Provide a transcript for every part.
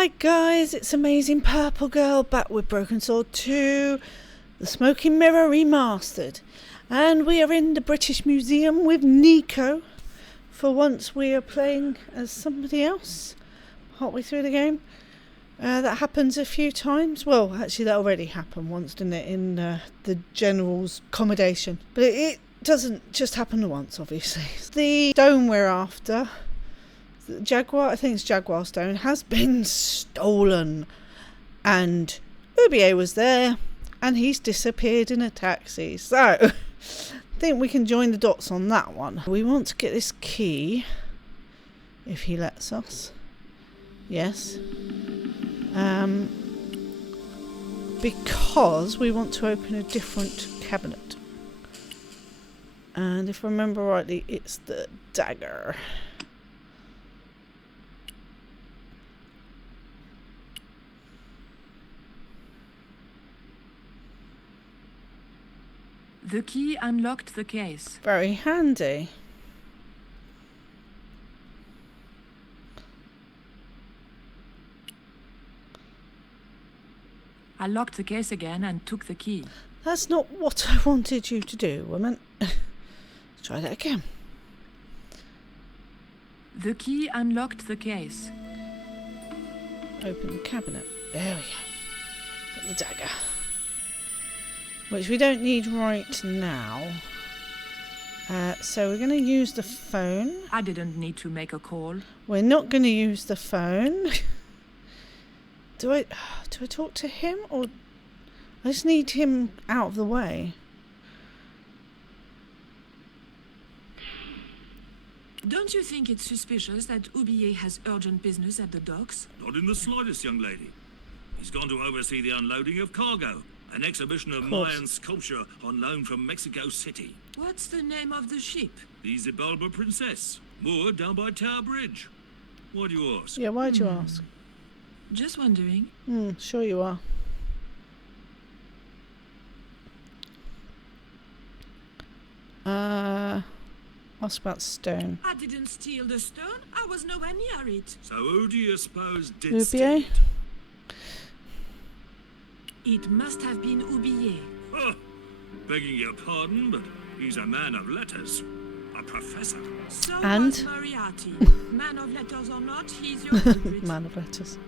Hi guys, it's Amazing Purple Girl back with Broken Sword 2, the Smoking Mirror Remastered. And we are in the British Museum with Nico. For once we are playing as somebody else, partway through the game. That happens a few times. Well, actually that already happened once, didn't it, in the General's accommodation. But it doesn't just happen once, obviously. The stone we're after, the Jaguar, I think it's Jaguar stone, has been stolen. And Oubier was there, and he's disappeared in a taxi. So, I think we can join the dots on that one. We want to get this key, if he lets us. Yes. Because we want to open a different cabinet. And if I remember rightly, it's the dagger. The key unlocked the case. Very handy. I locked the case again and took the key. That's not what I wanted you to do, woman. Try that again. The key unlocked the case. Open the cabinet. There we go. Got the dagger. Which we don't need right now. So we're going to use the phone. I didn't need to make a call. We're not going to use the phone. Do I talk to him, or I just need him out of the way? Don't you think it's suspicious that Oubier has urgent business at the docks? Not in the slightest, young lady. He's gone to oversee the unloading of cargo, an exhibition of Mayan sculpture on loan from Mexico City. What's the name of the ship? The Zibalba Princess, moored down by Tower Bridge. Why do you ask? Yeah, why do you ask? Just wondering. Sure you are. What's about stone? I didn't steal the stone. I was nowhere near it. So who do you suppose did Oubier? steal it? It must have been Oubier. Oh, begging your pardon, but he's a man of letters. A professor. So And? was Moriarty. Man of letters or not, he's your culprit. Man of letters.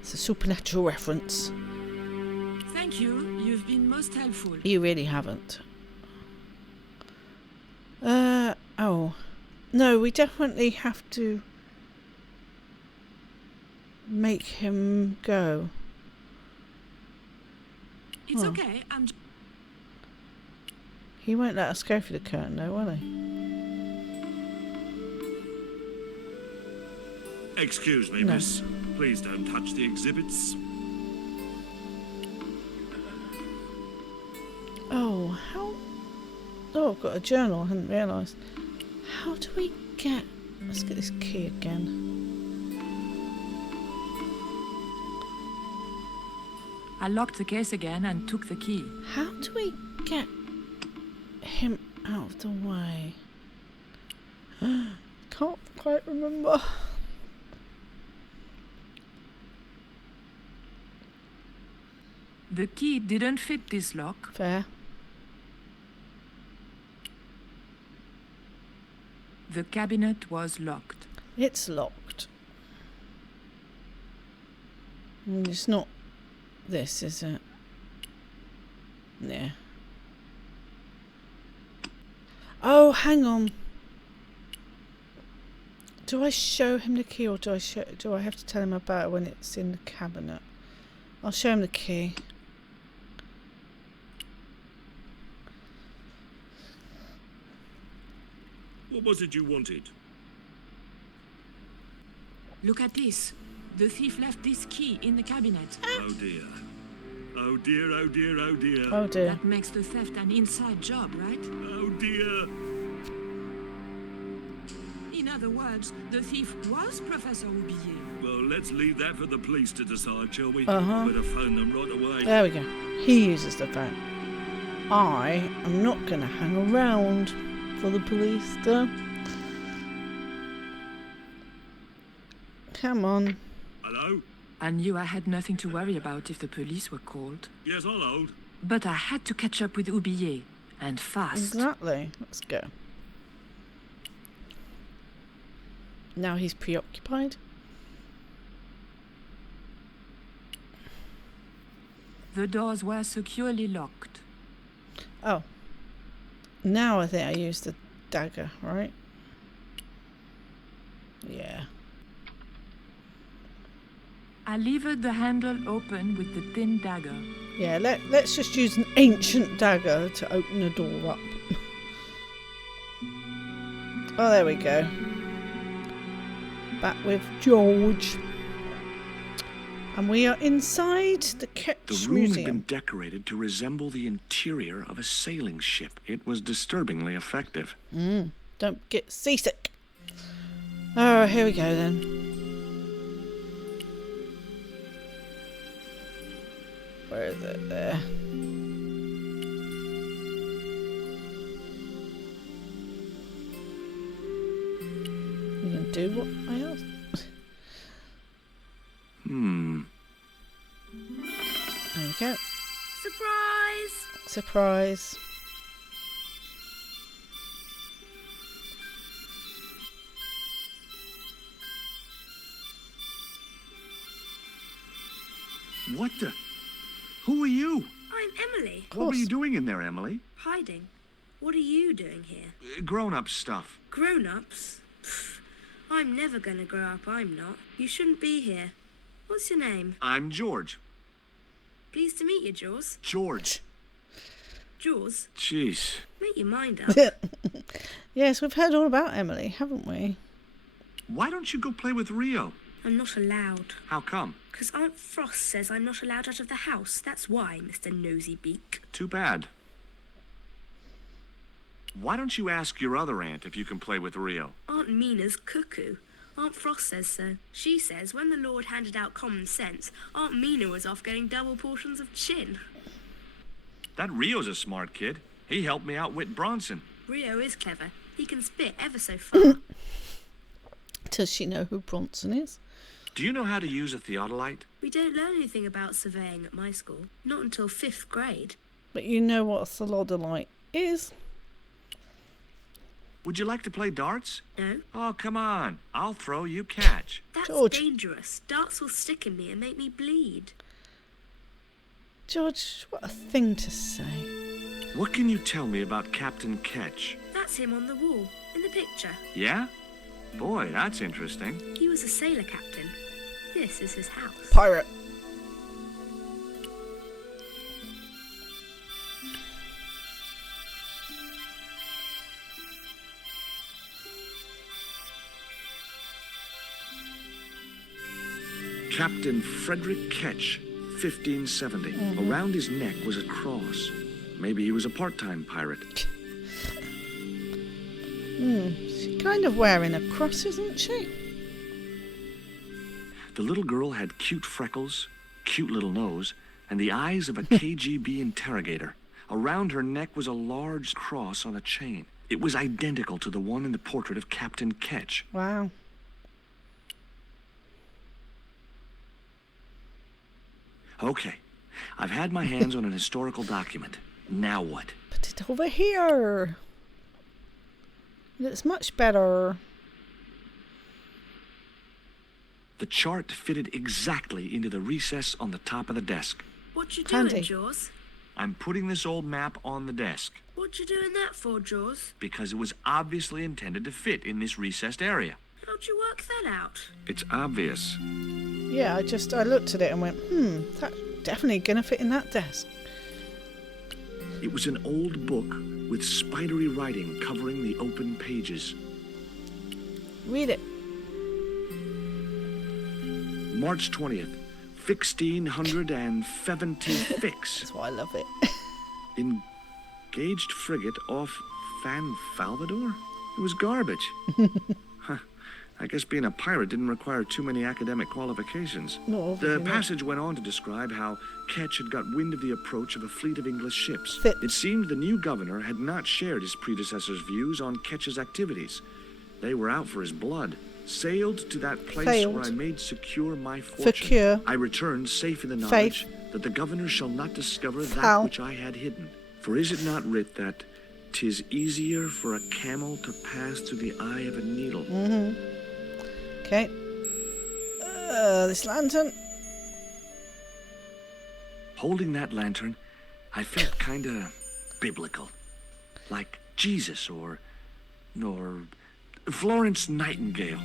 It's a supernatural reference. Thank you. You've been most helpful. You really haven't. Oh. No, we definitely have to make him go. It's okay. He won't let us go through the curtain though, will he? Excuse me, No. miss. Please don't touch the exhibits. Oh, how... Oh, I've got a journal, I hadn't realised. How do we get... Let's get this key again. I locked the case again and took the key. How do we get him out of the way? Can't quite remember. The key didn't fit this lock. Fair. The cabinet was locked. It's locked. It's not this, is it? Yeah. Oh, hang on. Do I show him the key, or do I have to tell him about it when it's in the cabinet? I'll show him the key. What was it you wanted? Look at this. The thief left this key in the cabinet. Oh dear. Oh dear, oh dear, oh dear. Oh dear. That makes the theft an inside job, right? Oh dear. In other words, the thief was Professor Oubier. Well, let's leave that for the police to decide, shall we? Uh-huh. Better phone them right away. There we go. He uses the phone. I am not going to hang around for the police to... Hello? I knew I had nothing to worry about if the police were called. Yes, I'll hold. But I had to catch up with Oubier, and fast. Exactly. Let's go. Now he's preoccupied. The doors were securely locked. Oh. Now I think I used the dagger, right? Yeah. I levered the handle open with the thin dagger. Yeah, let's just use an ancient dagger to open the door up. Oh, there we go. Back with George. And we are inside the Ketch The room Museum. had been decorated to resemble the interior of a sailing ship. It was disturbingly effective. Don't get seasick. Oh, here we go then. Where is it? There. You can do what I asked. There we go. Surprise! Surprise. What the? Who are you? I'm Emily. Of What were course. you doing in there, Emily? Hiding. What are you doing here? Grown-up stuff. Grown-ups? I'm never gonna grow up, I'm not. You shouldn't be here. What's your name? I'm George. Pleased to meet you, Jaws. George. Jaws, Jeez. make your mind up. Yes, we've heard all about Emily, haven't we? Why don't you go play with Rio? I'm not allowed. How come? 'Cause Aunt Frost says I'm not allowed out of the house. That's why, Mr. Nosy Beak. Too bad. Why don't you ask your other aunt if you can play with Rio? Aunt Mina's cuckoo. Aunt Frost says so. She says when the Lord handed out common sense, Aunt Mina was off getting double portions of chin. That Rio's a smart kid. He helped me outwit Bronson. Rio is clever. He can spit ever so far. Does she know who Bronson is? Do you know how to use a theodolite? We don't learn anything about surveying at my school. Not until 5th grade. But you know what a solodolite is. Would you like to play darts? No? Oh, come on. I'll throw, you catch. That's George. dangerous. Darts will stick in me and make me bleed. George, what a thing to say. What can you tell me about Captain Ketch? That's him on the wall, in the picture. Yeah? Boy, that's interesting. He was a sailor captain. This is his house. Pirate. Captain Frederick Ketch, 1570. Around his neck was a cross. Maybe he was a part-time pirate. She's kind of wearing a cross, isn't she? The little girl had cute freckles, cute little nose, and the eyes of a KGB interrogator. Around her neck was a large cross on a chain. It was identical to the one in the portrait of Captain Ketch. Wow. Okay, I've had my hands on an historical document. Now what? Put it over here. Looks much better. The chart fitted exactly into the recess on the top of the desk. What you doing, Handy. Jaws? I'm putting this old map on the desk What you doing that for, Jaws? because it was obviously intended to fit in this recessed area. How'd you work that out? It's obvious. Yeah, I looked at it and went, that's definitely gonna fit in that desk. It was an old book with spidery writing covering the open pages. Read it. March 20th, 1670 fix. That's why I love it. Engaged frigate off Fan Salvador? It was garbage. Huh. I guess being a pirate didn't require too many academic qualifications. No, The obviously not. passage went on to describe how Ketch had got wind of the approach of a fleet of English ships. Fit. It seemed the new governor had not shared his predecessor's views on Ketch's activities. They were out for his blood. sailed to that place Failed. where I made secure my For fortune. cure. I returned safe in the Faith. knowledge that the governor shall not discover that Foul. which I had hidden. For is it not writ that 'tis easier for a camel to pass through the eye of a needle? Okay. This lantern. Holding that lantern, I felt kinda biblical. Like Jesus or Florence Nightingale.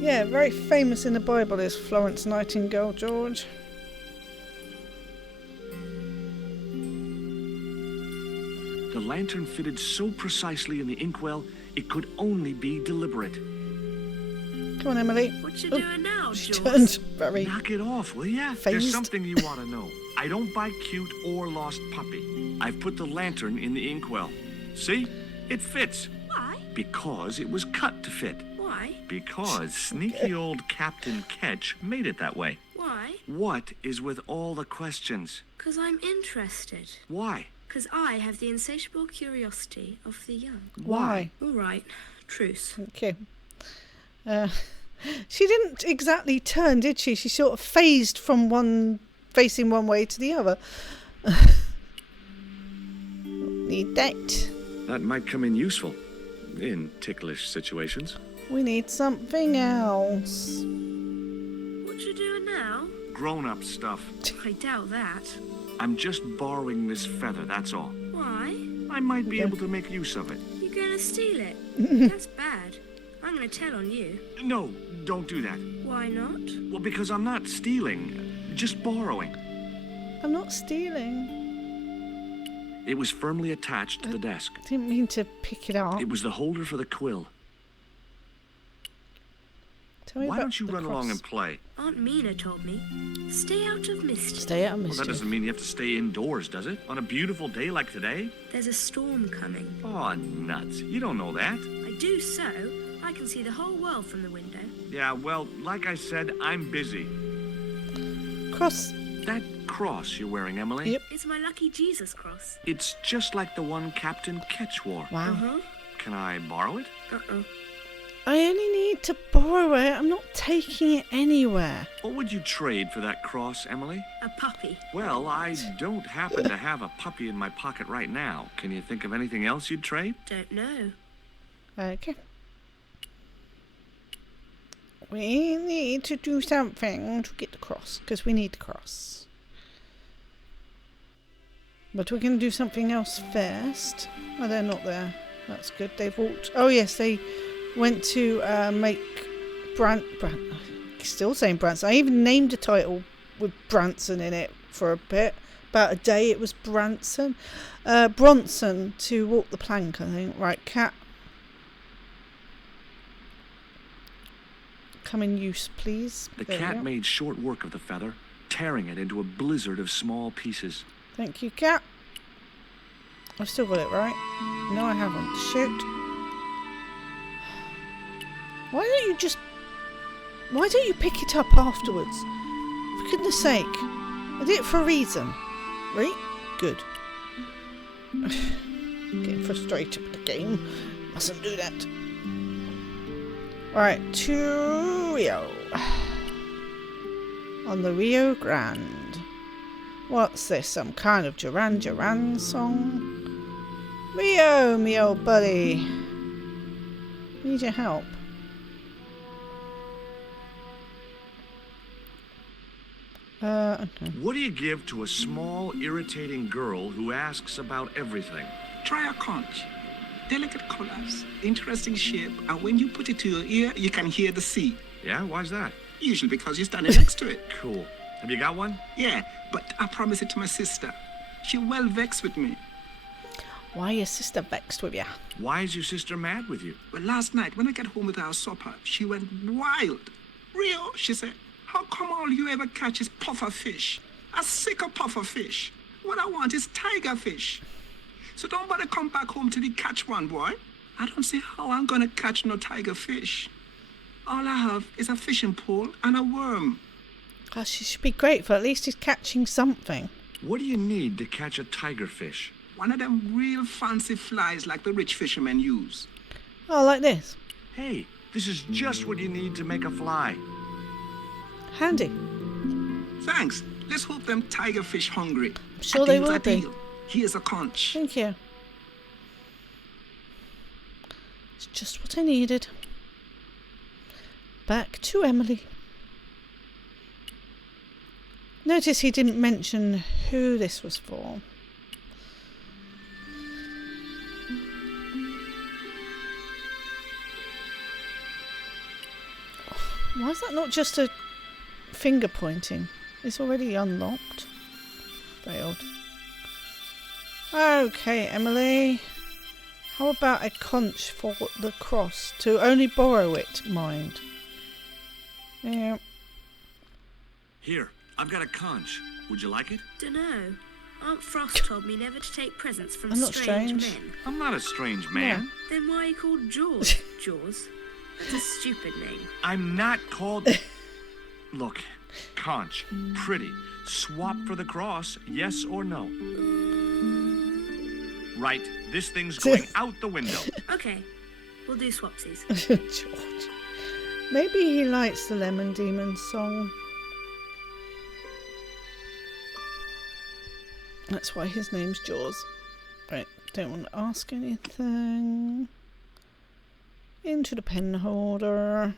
Yeah, very famous in the Bible is Florence Nightingale, George. The lantern fitted so precisely in the inkwell, it could only be deliberate. Come on, Emily. What you Oh, doing now, she George? turned very... Knock it off, will ya? Phased. There's something you want to know. I don't buy cute or lost puppy. I've put the lantern in the inkwell. See? It fits. Why? Because it was cut to fit. Why? Because sneaky old Captain Ketch made it that way. Why? What is with all the questions? 'Cause I'm interested. Why? 'Cause I have the insatiable curiosity of the young. Why? All right. Truce. Okay. She didn't exactly turn, did she? She sort of phased from one, facing one way to the other. Need that. That might come in useful. In ticklish situations. We need something else. What you doing now? Grown-up stuff. I doubt that. I'm just borrowing this feather, that's all. Why? I might be able to make use of it. You're gonna steal it? That's bad. I'm gonna tell on you. No, don't do that. Why not? Well, because I'm not stealing, just borrowing. I'm not stealing. It was firmly attached to the desk. Didn't mean to pick it up. It was the holder for the quill. Tell me Why about don't you the run cross. along and play? Aunt Mina told me. Stay out of mischief. Stay out of Well, mischief. that doesn't mean you have to stay indoors, does it? On a beautiful day like today? There's a storm coming. Oh, nuts. You don't know that. I do so. I can see the whole world from the window. Yeah, well, like I said, I'm busy. Cross. That cross you're wearing, Emily? Yep. It's my lucky Jesus cross. It's just like the one Captain Ketch wore. Wow. Uh-huh. Can I borrow it? Uh-uh. I only need to borrow it. I'm not taking it anywhere. What would you trade for that cross, Emily? A puppy. Well, I don't happen to have a puppy in my pocket right now. Can you think of anything else you'd trade? Don't know. Okay. We need to do something to get the cross, because we need the cross. But we're going to do something else first. Oh, they're not there. That's good. They've walked... Oh, yes, they went to make still saying Branson. I even named a title with Branson in it for a bit. About a day it was Bronson to walk the plank, I think. Right, cat. Come in use, please. The There we cat go. made short work of the feather, tearing it into a blizzard of small pieces. Thank you, cat. I've still got it, right? No, I haven't. Shoot. Why don't you pick it up afterwards? For goodness sake. I did it for a reason. Right? Good. Getting frustrated with the game. Mustn't do that. Right, to Rio. On the Rio Grande. What's this? Some kind of Duran Duran song? Rio, me old buddy. Need your help. Okay. What do you give to a small, irritating girl who asks about everything? Try a conch. Delicate colors, interesting shape, and when you put it to your ear, you can hear the sea. Yeah, why's that? Usually because you're standing next to it. Cool. Have you got one? Yeah, but I promised it to my sister. She well vexed with me. Why your sister vexed with you? Why is your sister mad with you? But last night, when I got home with our supper, she went wild. Rio, she said, how come all you ever catch is puffer fish? A sicker puffer fish. What I want is tiger fish. So don't bother come back home till you catch one, boy. I don't see how I'm gonna catch no tiger fish. All I have is a fishing pole and a worm. Oh, she should be grateful. At least he's catching something. What do you need to catch a tiger fish? One of them real fancy flies like the rich fishermen use. Oh, like this. Hey, This is just what you need to make a fly. Handy. Thanks. Let's hope them tigerfish hungry. I'm sure they Deal's will a be. deal. Here's a conch. Thank you. It's just what I needed. Back to Emily. Notice he didn't mention who this was for. Why is that not just a finger pointing? It's already unlocked. Very odd. Okay, Emily. How about a conch for the cross? To only borrow it, mind. Yeah. Here, I've got a conch. Would you like it? Dunno. Aunt Frost told me never to take presents from I'm not strange strange. men. I'm not a strange man. Then why are you called Jaws? Jaws? That's a stupid name. I'm not called... Look, conch, pretty. Swap for the cross, yes or no? Right, this thing's going out the window. Okay, we'll do swapsies. George. Maybe he likes the Lemon Demon song. That's why his name's Jaws. Right, don't want to ask anything. Into the pen holder.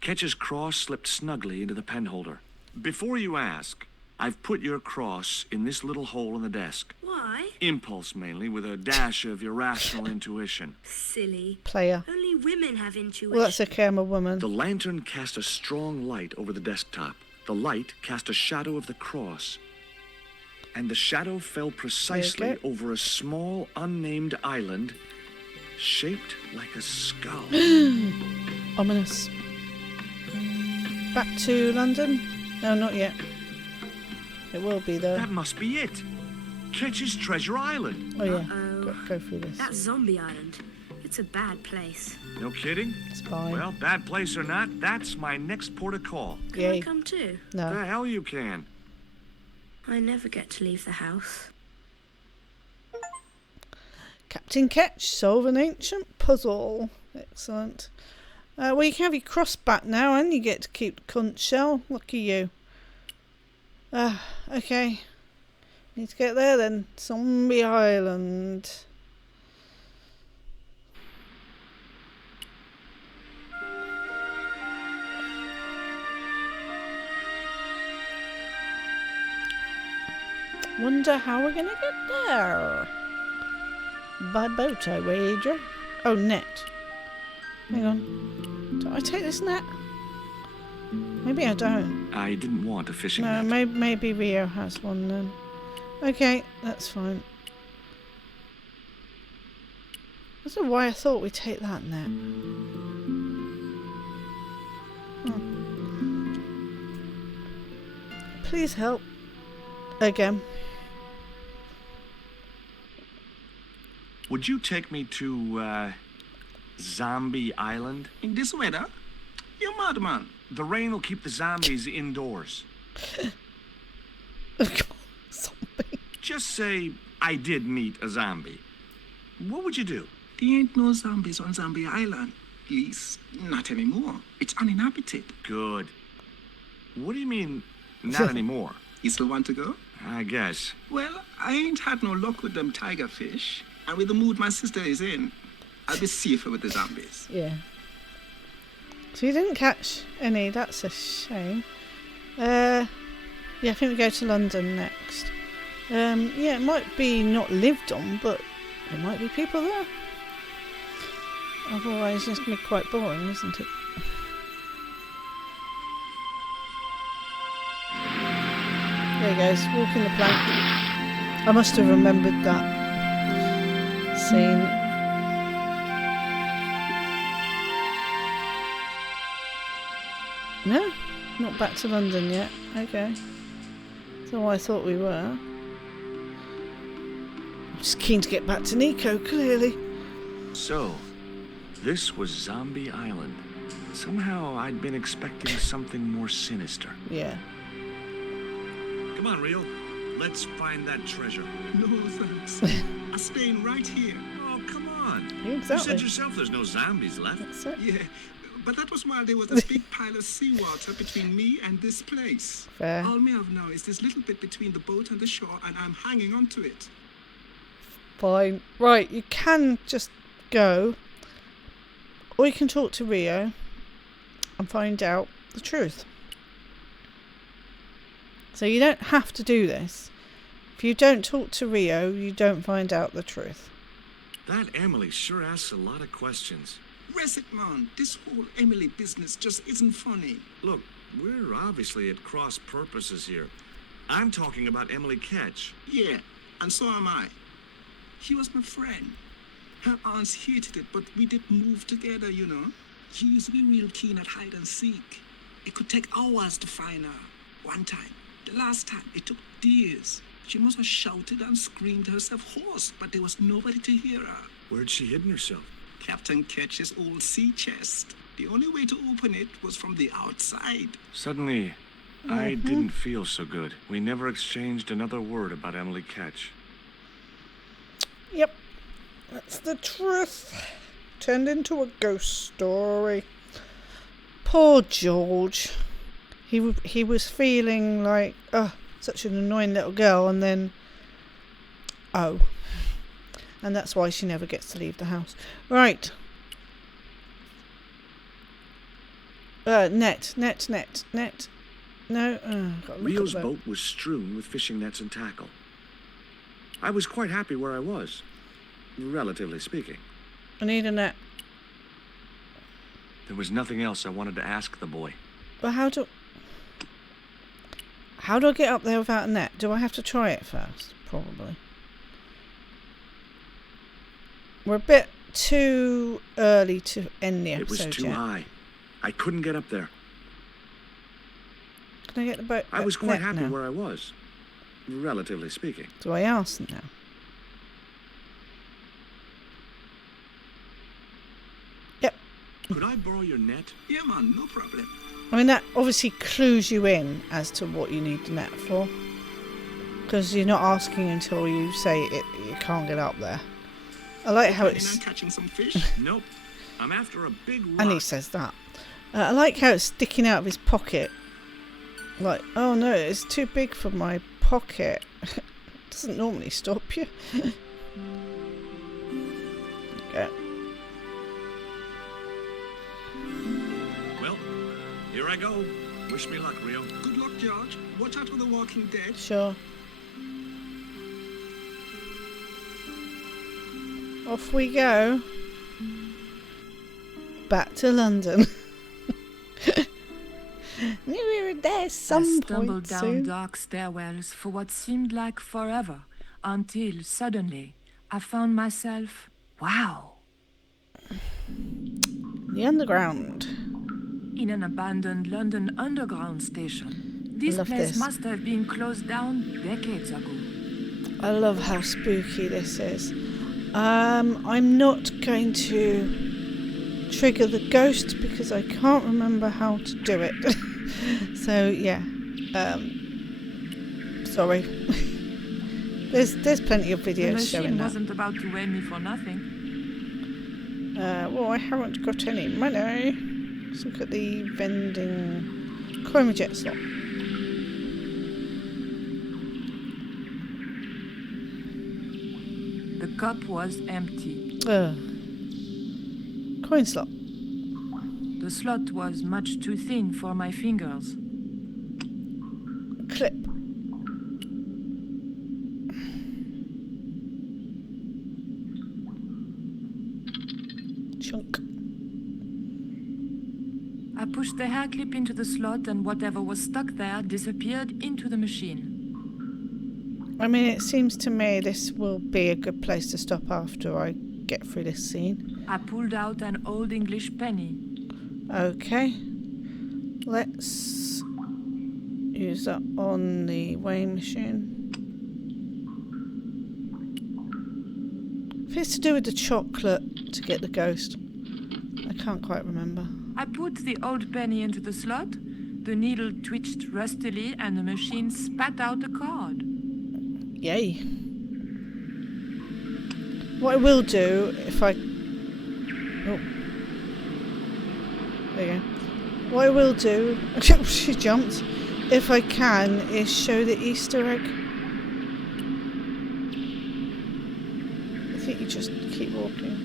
Ketch's cross slipped snugly into the pen holder. Before you ask, I've put your cross in this little hole in the desk. Why? Impulse mainly, with a dash of irrational intuition. Silly. Player. Only women have intuition. Well, that's okay, I'm a woman. The lantern cast a strong light over the desktop. The light cast a shadow of the cross. And the shadow fell precisely over a small, unnamed island shaped like a skull. Ominous. Back to London? No, not yet. It will be though. That must be it. Ketch's Treasure Island. Oh yeah, Uh-oh. go through this. That's Zombie Island. It's a bad place. No kidding? It's fine. Well, bad place or not, that's my next port of call. Can Yay. I come too? No. The hell you can. I never get to leave the house. Captain Ketch, solve an ancient puzzle. Excellent. Well, you can have your cross back now, and you get to keep the conch shell. Lucky you. Okay. Need to get there then. Zombie Island. Wonder how we're gonna get there. By boat, I wager. Oh, net. Hang on. Do I take this net? Maybe I don't. I didn't want a fishing No, net. maybe Rio has one then. Okay, that's fine. I don't know why I thought we'd take that net. Please help. Again. Would you take me to, Zombie Island? In this weather? You're mad, man. The rain will keep the zombies indoors. Zombie. Just say I did meet a zombie. What would you do? There ain't no zombies on Zombie Island. At least, not anymore. It's uninhabited. Good. What do you mean, not anymore? You still want to go? I guess. Well, I ain't had no luck with them tigerfish. And with the mood my sister is in, I'll be safer with the zombies. Yeah. So you didn't catch any, that's a shame. Yeah, I think we go to London next. Yeah, it might be not lived on, but there might be people there. Otherwise it's going to be quite boring, isn't it? There he goes, walking the plank. I must have remembered that scene. No, not back to London yet. Okay. So I thought we were. I'm just keen to get back to Nico, clearly. So, this was Zombie Island. Somehow I'd been expecting something more sinister. Yeah. Come on, Rio. Let's find that treasure. No, thanks. I'm staying right here. Oh, come on. Yeah, You exactly. said yourself there's no zombies left. That's it. Yeah, but that was while there was this big pile of seawater between me and this place. Fair. All me have now is this little bit between the boat and the shore, and I'm hanging on to it. Fine. Right, you can just go, or you can talk to Rio and find out the truth. So you don't have to do this. If you don't talk to Rio, you don't find out the truth. That Emily sure asks a lot of questions. Rest man, this whole Emily business just isn't funny. Look, we're obviously at cross purposes here. I'm talking about Emily Ketch. Yeah, and so am I. She was my friend. Her aunts hated it, but we did move together, you know. She used to be real keen at hide and seek. It could take hours to find her. One time, the last time, it took days. She must have shouted and screamed herself hoarse, but there was nobody to hear her. Where'd she hidden herself? Captain Ketch's old sea chest. The only way to open it was from the outside. Suddenly, I didn't feel so good. We never exchanged another word about Emily Ketch. Yep, that's the truth. Turned into a ghost story. Poor George. He was feeling like, oh, such an annoying little girl, and then, oh. And that's why she never gets to leave the house. Right. Net. No, got to look Rio's at the boat was strewn with fishing nets and tackle. I was quite happy where I was, relatively speaking. I need a net. There was nothing else I wanted to ask the boy. But how do I get up there without a net? Do I have to try it first? Probably. We're a bit too early to end the episode. It was too yet. high. I couldn't get up there. Can I get the boat? I was quite net happy now? where I was, relatively speaking. Do I ask now? Yep. Could I borrow your net? Yeah, man, no problem. I mean, that obviously clues you in as to what you need the net for. Because you're not asking until you say it. You can't get up there. I like how Planning it's... on catching some fish? Nope. I'm after a big rock. And he says that. I like how it's sticking out of his pocket. Like, oh no, it's too big for my pocket. Doesn't normally stop you. Okay. Well, here I go. Wish me luck, Rio. Good luck, George. Watch out for the Walking Dead. Sure. Off we go. Back to London. Knew we were there some I stumbled point down soon. dark stairwells for what seemed like forever, until suddenly I found myself, wow, The underground. in an abandoned London Underground station. This love place this. must have been closed down decades ago. I love how spooky this is. I'm not going to trigger the ghost because I can't remember how to do it. So yeah, sorry. There's plenty of The videos showing machine that. wasn't about to weigh me for nothing. Well, I haven't got any money. Let's look at the vending Chromajet slot. The cup was empty. Coin slot. The slot was much too thin for my fingers. Clip. Chunk. I pushed the hair clip into the slot and whatever was stuck there disappeared into the machine. I mean, it seems to me this will be a good place to stop after I get through this scene. I pulled out an old English penny. Okay. Let's use that on the weighing machine. If it's to do with the chocolate to get the ghost, I can't quite remember. I put the old penny into the slot, the needle twitched rustily, and the machine spat out a card. Yay. What I will do if I... Oh. There you go. What I will do... She jumped. If I can, is show the Easter egg. I think you just keep walking.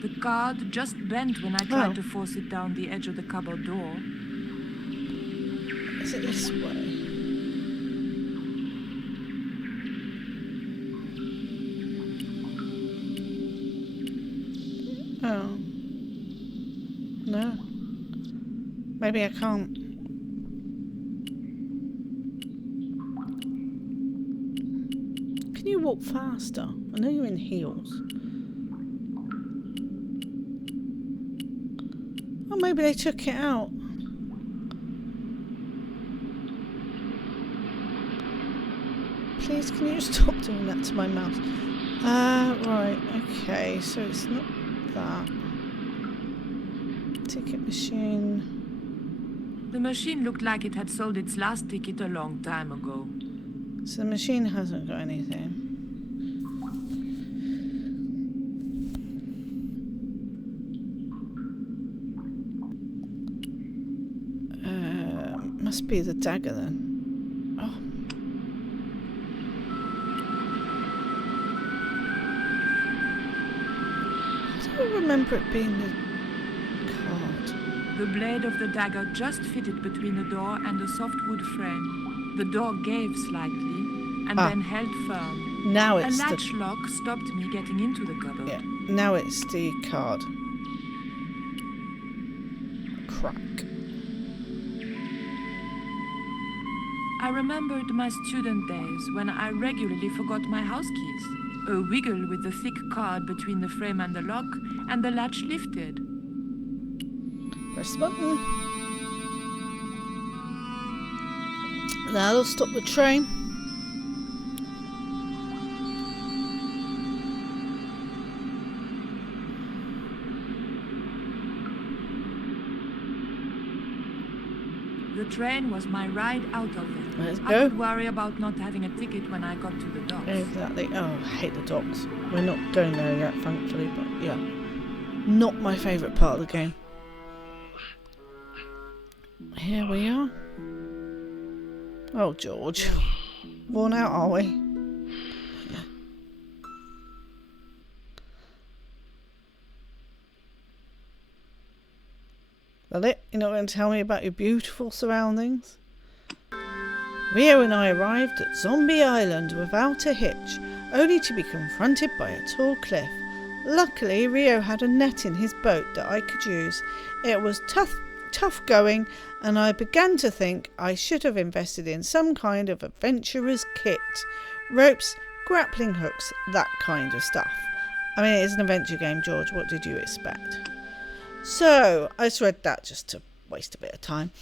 The card just bent when I tried to force it down the edge of the cupboard door. Is it this way? Oh. No. Maybe I can't. Can you walk faster? I know you're in heels. Oh, maybe they took it out. Please, can you stop doing that to my mouse? Right, okay, so it's not that. Ticket machine. The machine looked like it had sold its last ticket a long time ago. So the machine hasn't got anything. Must be the dagger then. Oh. I don't remember it being the card. The blade of the dagger just fitted between the door and the soft wood frame. The door gave slightly and then held firm. Now A it's latch lock stopped me getting into the cupboard. Yeah, now it's the card. Crack. I remembered my student days when I regularly forgot my house keys. A wiggle with the thick card between the frame and the lock, and the latch lifted. Press the button. That'll stop the train. The train was my ride out of there. Let's I go. could worry about not having a ticket when I got to the docks. Exactly. Oh, I hate the docks. We're not going there yet, thankfully, but yeah. Not my favourite part of the game. Here we are. Oh, George. Worn out, are we? That it? You're not going to tell me about your beautiful surroundings? Rio and I arrived at Zombie Island without a hitch, only to be confronted by a tall cliff. Luckily, Rio had a net in his boat that I could use. It was tough going, and I began to think I should have invested in some kind of adventurer's kit. Ropes, grappling hooks, that kind of stuff. I mean, it's an adventure game, George. What did you expect? So, I just read that just to waste a bit of time.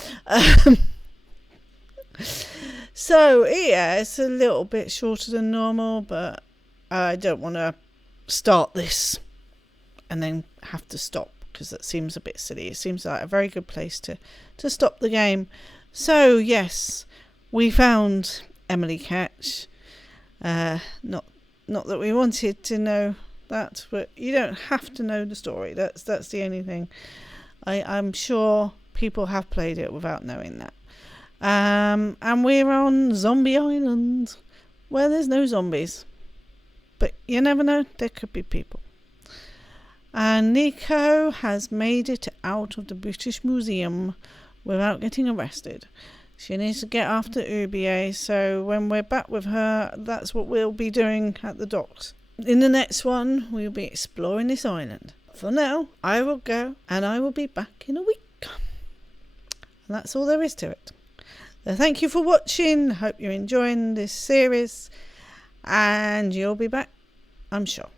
So, yeah, it's a little bit shorter than normal, but I don't want to start this and then have to stop, because that seems a bit silly. It seems like a very good place to stop the game. So, yes, we found Emily Ketch. Not that we wanted to know that, but you don't have to know the story. That's the only thing. I'm sure people have played it without knowing that. And we're on Zombie Island, where there's no zombies, but you never know, there could be people. And Nico has made it out of the British Museum without getting arrested. She needs to get after Oubier, so when we're back with her, that's what we'll be doing at the docks. In the next one, we'll be exploring this island. For now, I will go, and I will be back in a week. And that's all there is to it. So thank you for watching. Hope you're enjoying this series, and you'll be back, I'm sure.